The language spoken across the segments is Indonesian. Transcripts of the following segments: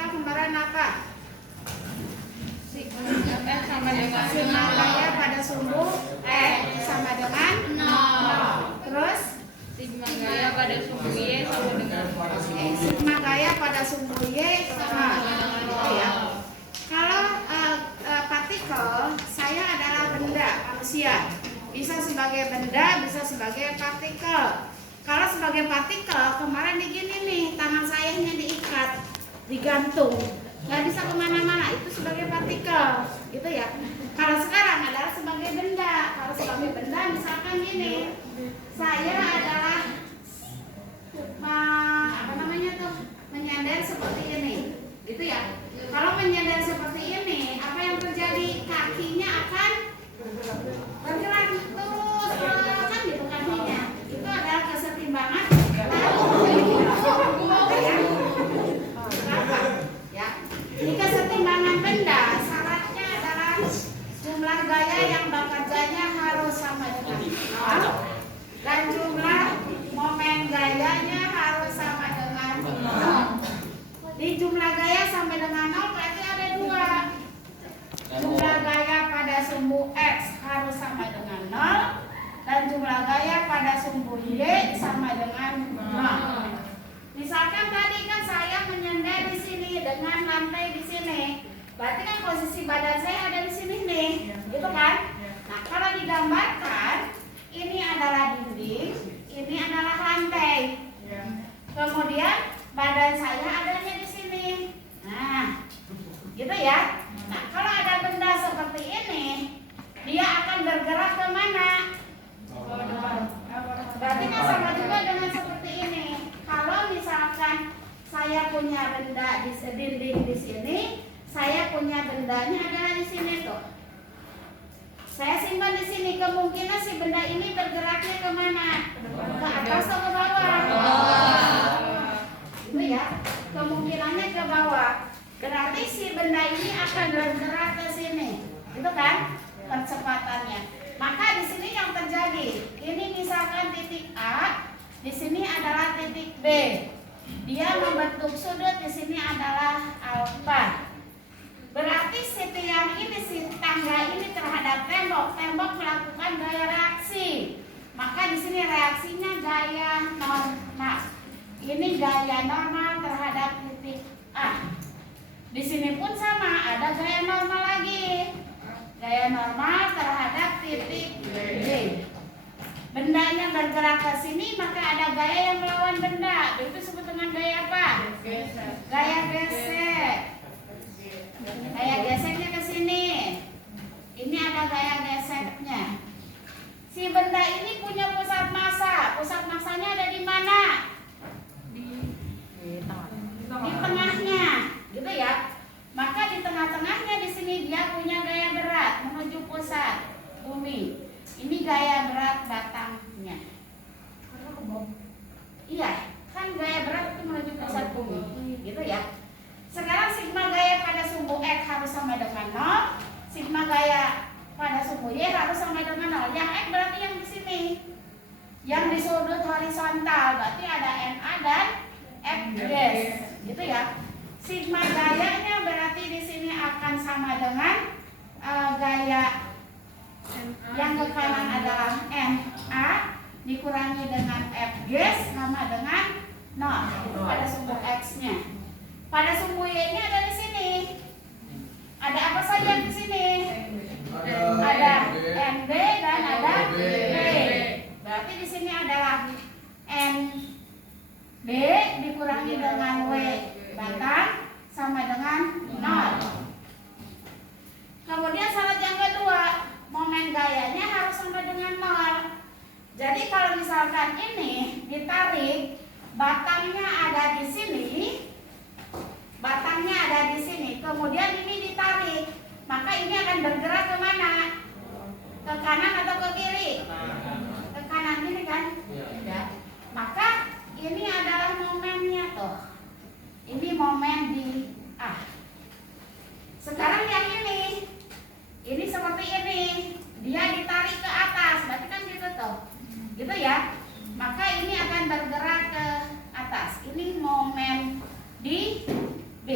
partikel kemarin apa? Sama dengan Sigma gaya pada sumbu sama dengan 0. Terus sigma gaya pada sumbu Y sama dengan sigma gaya pada sumbu Y sama ya. Kalau partikel, saya adalah benda manusia. Bisa sebagai benda, bisa sebagai partikel. Kalau sebagai partikel, kemarin digini nih, tangan sayanya diikat, digantung, nggak bisa kemana-mana, itu sebagai partikel, gitu ya. Kalau sekarang adalah sebagai benda. Kalau sebagai benda, misalkan gini, saya adalah menyandar seperti ini, gitu ya. Kalau menyandar seperti ini, apa yang terjadi? Kakinya akan bergerak terus, kan gitu kakinya. Itu adalah kesetimbangan. Ya. Di kesetimbangan benda, syaratnya adalah jumlah gaya yang bekerjanya harus sama dengan 0 dan jumlah momen gayanya harus sama dengan 0. Di jumlah gaya sampai dengan 0 berarti ada 2. Jumlah gaya pada sumbu X harus sama dengan 0 dan jumlah gaya pada sumbu Y sama dengan 0. Misalkan tadi kan saya menyandar di sini dengan lantai di sini, berarti kan posisi badan saya ada di sini nih, gitu kan? Nah, kalau digambarkan, ini adalah dinding, ini adalah lantai. Kemudian badan saya adanya di sini. Nah, gitu ya. Nah, kalau ada benda seperti ini, dia akan bergerak ke mana? Berarti kan sama juga dengan seperti ini. Kalau misalkan saya punya benda di dinding di sini, saya punya bendanya adalah di sini tuh. Saya simpan di sini, kemungkinan si benda ini bergeraknya kemana? Ke atas atau ke bawah? Itu ya, kemungkinannya ke bawah. Berarti si benda ini akan bergerak ke sini, itu kan percepatannya. Maka di sini yang terjadi, ini misalkan titik A, di sini adalah titik B. Dia membentuk sudut, di sini adalah alfa. Berarti si tiang ini, si tangga ini terhadap tembok, tembok melakukan gaya reaksi. Maka di sini reaksinya gaya normal. Ini gaya normal terhadap titik A. Di sini pun sama, ada gaya normal lagi. Gaya normal terhadap titik B. Bendanya bergerak ke sini, maka ada gaya yang melawan benda. Itu disebut dengan gaya apa? Gaya gesek. Gaya geseknya ke sini. Ini ada gaya geseknya. Si benda ini punya pusat massa. Pusat massanya ada di mana? Di tengahnya, gitu ya. Maka di tengah-tengahnya di sini dia punya gaya berat menuju pusat bumi. Ini gaya berat batangnya. Iya, kan gaya berat itu menuju pusat bumi, gitu ya. Sekarang sigma gaya pada sumbu X harus sama dengan 0, sigma gaya pada sumbu Y harus sama dengan 0. Yang X berarti yang di sini, yang di sudut horizontal, berarti ada NA dan F dash, gitu ya. Sigma gayanya berarti di sini akan sama dengan gaya yang ke kanan adalah NA dikurangi dengan F dash sama dengan 0. Itu pada sumbu X-nya. Pada sumbu Y-nya ada di sini. Ada apa saja di sini? Ada NB dan ada B. Berarti di sini adalah NB dikurangi dengan W batang sama dengan 0. Kemudian syarat yang kedua, momen gayanya harus sama dengan 0. Jadi kalau misalkan ini ditarik, batangnya ada di sini, batangnya ada di sini, kemudian ini ditarik, maka ini akan bergerak ke mana? Ke kanan atau ke kiri? Ke kanan ini kan? Ya. Maka ini adalah momennya tuh. Ini momen di A. Sekarang yang ini seperti ini, dia ditarik ke atas, berarti kan gitu tuh, gitu ya. Maka ini akan bergerak ke atas. Ini momen di B.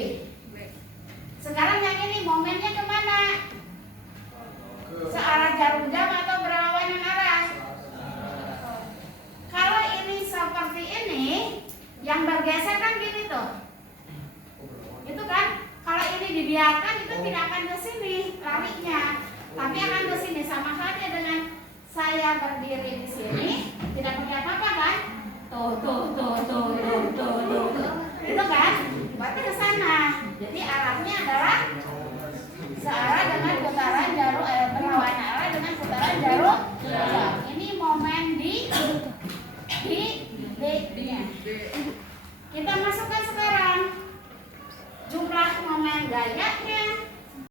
Yang bergeser kan gini tuh. Itu kan kalau ini dibiarkan itu tidak akan ke sini larinya, tapi akan ke sini. Sama halnya dengan saya berdiri di sini,